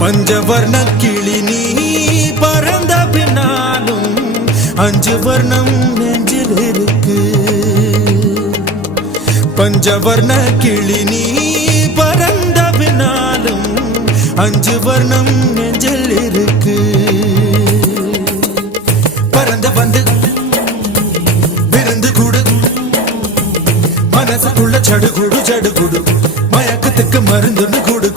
பஞ்சவர்ண கிளி நீ பறந்த பின்னாலும் 5 வர்ணம் நெஞ்சில் இருக்கு. பஞ்சவர்ண கிளி நீ பறந்த பின்னாலும் 5 வர்ணம் நெஞ்சில் இருக்கு. பறந்து வந்து விருந்து கூடு மனசுக்குள்ள சடுகுடு சடுகுடு மயக்கத்துக்கு மருந்துன்னு கூடு